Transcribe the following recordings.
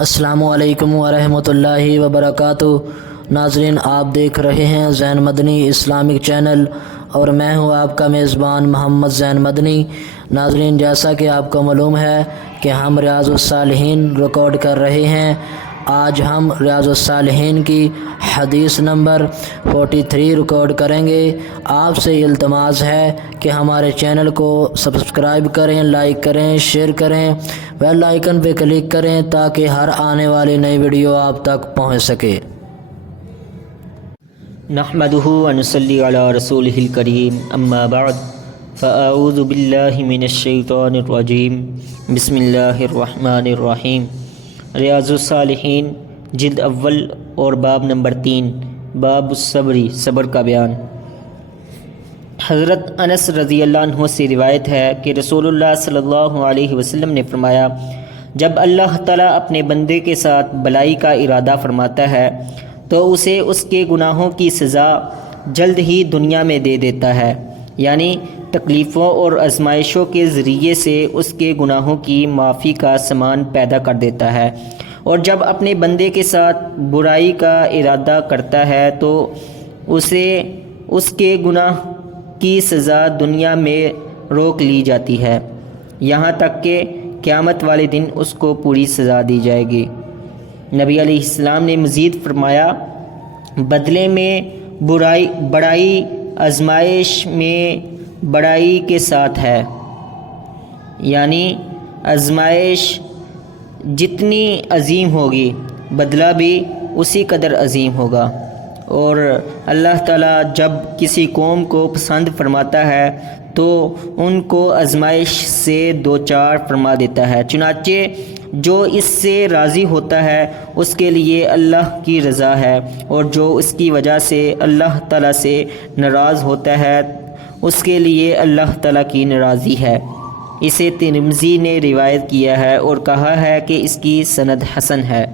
السلام علیکم ورحمۃ اللہ وبرکاتہ۔ ناظرین، آپ دیکھ رہے ہیں زین مدنی اسلامک چینل اور میں ہوں آپ کا میزبان محمد زین مدنی۔ ناظرین، جیسا کہ آپ کو معلوم ہے کہ ہم ریاض الصالحین ریکارڈ کر رہے ہیں۔ آج ہم ریاض الصالحین کی حدیث نمبر 43 ریکارڈ کریں گے۔ آپ سے التماس ہے کہ ہمارے چینل کو سبسکرائب کریں، لائک کریں، شیئر کریں، بیل آئیکن پہ کلک کریں تاکہ ہر آنے والی نئی ویڈیو آپ تک پہنچ سکے۔ نحمدہ ونصلی علی رسولہ الکریم، اما بعد فاعوذ باللہ من الشیطان الرجیم، بسم اللہ الرحمن الرحیم۔ ریاض الصالحین جلد اول اور باب نمبر 3، باب الصبری، صبر کا بیان۔ حضرت انس رضی اللہ عنہ سے روایت ہے کہ رسول اللہ صلی اللہ علیہ وسلم نے فرمایا، جب اللہ تعالیٰ اپنے بندے کے ساتھ بلائی کا ارادہ فرماتا ہے تو اسے اس کے گناہوں کی سزا جلد ہی دنیا میں دے دیتا ہے، یعنی تکلیفوں اور آزمائشوں کے ذریعے سے اس کے گناہوں کی معافی کا سامان پیدا کر دیتا ہے، اور جب اپنے بندے کے ساتھ برائی کا ارادہ کرتا ہے تو اسے اس کے گناہ کی سزا دنیا میں روک لی جاتی ہے، یہاں تک کہ قیامت والے دن اس کو پوری سزا دی جائے گی۔ نبی علیہ السلام نے مزید فرمایا، بدلے میں بڑائی آزمائش میں بڑائی کے ساتھ ہے، یعنی آزمائش جتنی عظیم ہوگی بدلہ بھی اسی قدر عظیم ہوگا، اور اللہ تعالیٰ جب کسی قوم کو پسند فرماتا ہے تو ان کو آزمائش سے دوچار فرما دیتا ہے، چنانچہ جو اس سے راضی ہوتا ہے اس کے لیے اللہ کی رضا ہے، اور جو اس کی وجہ سے اللہ تعالیٰ سے ناراض ہوتا ہے اس کے لیے اللہ تعالیٰ کی ناراضی ہے۔ اسے ترمذی نے روایت کیا ہے اور کہا ہے کہ اس کی سند حسن ہے۔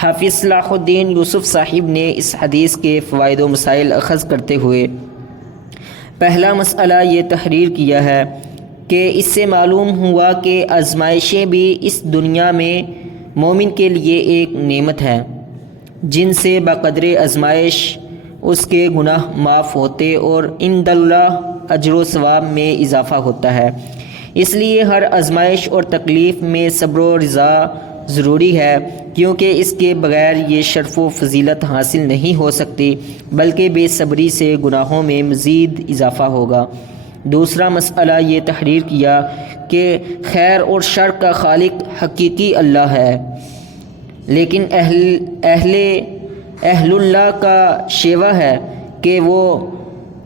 حافظ صلاح الدین یوسف صاحب نے اس حدیث کے فوائد و مسائل اخذ کرتے ہوئے پہلا مسئلہ یہ تحریر کیا ہے کہ اس سے معلوم ہوا کہ آزمائشیں بھی اس دنیا میں مومن کے لیے ایک نعمت ہے، جن سے بقدر آزمائش اس کے گناہ معاف ہوتے اور عند اللہ اجر و ثواب میں اضافہ ہوتا ہے۔ اس لیے ہر آزمائش اور تکلیف میں صبر و رضا ضروری ہے، کیونکہ اس کے بغیر یہ شرف و فضیلت حاصل نہیں ہو سکتی، بلکہ بے صبری سے گناہوں میں مزید اضافہ ہوگا۔ دوسرا مسئلہ یہ تحریر کیا کہ خیر اور شر کا خالق حقیقی اللہ ہے، لیکن اہل اللہ کا شیوہ ہے کہ وہ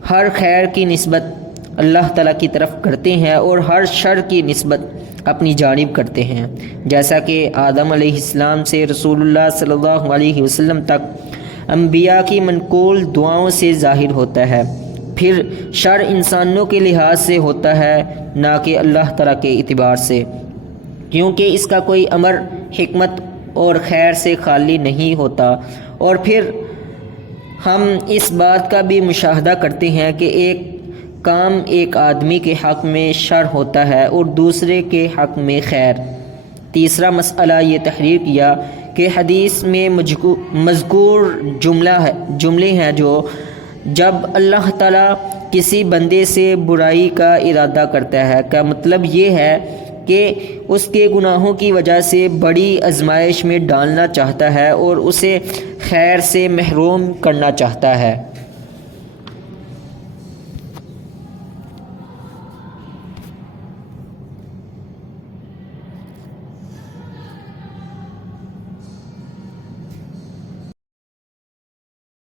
ہر خیر کی نسبت اللہ تعالیٰ کی طرف کرتے ہیں اور ہر شر کی نسبت اپنی جانب کرتے ہیں، جیسا کہ آدم علیہ السلام سے رسول اللہ صلی اللہ علیہ وسلم تک انبیاء کی منقول دعاؤں سے ظاہر ہوتا ہے۔ پھر شر انسانوں کے لحاظ سے ہوتا ہے، نہ کہ اللہ تعالیٰ کے اعتبار سے، کیونکہ اس کا کوئی امر حکمت اور خیر سے خالی نہیں ہوتا۔ اور پھر ہم اس بات کا بھی مشاہدہ کرتے ہیں کہ ایک کام ایک آدمی کے حق میں شر ہوتا ہے اور دوسرے کے حق میں خیر۔ تیسرا مسئلہ یہ تحریر کیا کہ حدیث میں مذکور جملے ہیں جو جب اللہ تعالیٰ کسی بندے سے برائی کا ارادہ کرتا ہے کا مطلب یہ ہے کہ اس کے گناہوں کی وجہ سے بڑی آزمائش میں ڈالنا چاہتا ہے اور اسے خیر سے محروم کرنا چاہتا ہے۔